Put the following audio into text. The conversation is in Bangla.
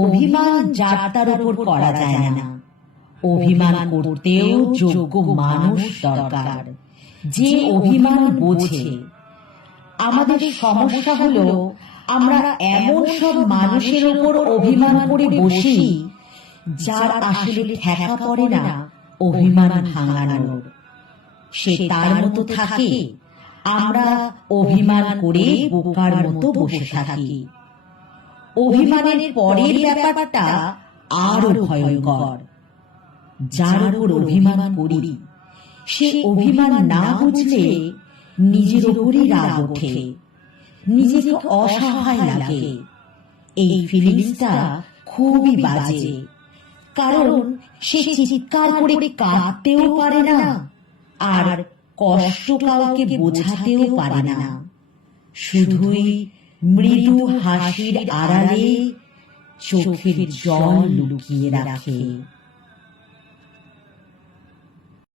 অভিমান যার তার উপর করা যায় না। অভিমান করতেও যোগ্য মানুষ দরকার, যে অভিমান বোঝে। আমাদের সমস্যা হলো আমরা এমন সব মানুষের উপর অভিমান করে বসি যার আসলে ঠেকা পড়ে না অভিমান ভাঙানোর। সে তার মতো থাকে, আমরা অভিমান করে বোকার মতো বসে থাকি। অভিমানের পরের ব্যাপারটা আরো ভয়ঙ্কর। যার উপর অভিমান করি সে অভিমান না বুঝলে নিজের উপরই রাগ ওঠে, নিজেকে অসহায় লাগে। এই ফিলিংসটা খুবই বাজে, কারণ সে চিৎকার করে কাঁদতেও পারে না, আর কষ্ট কাউকে বোঝাতেও পারে না। শুধুই মৃদু হাসির আড়ালে চোখের জল লুকিয়ে রাখে।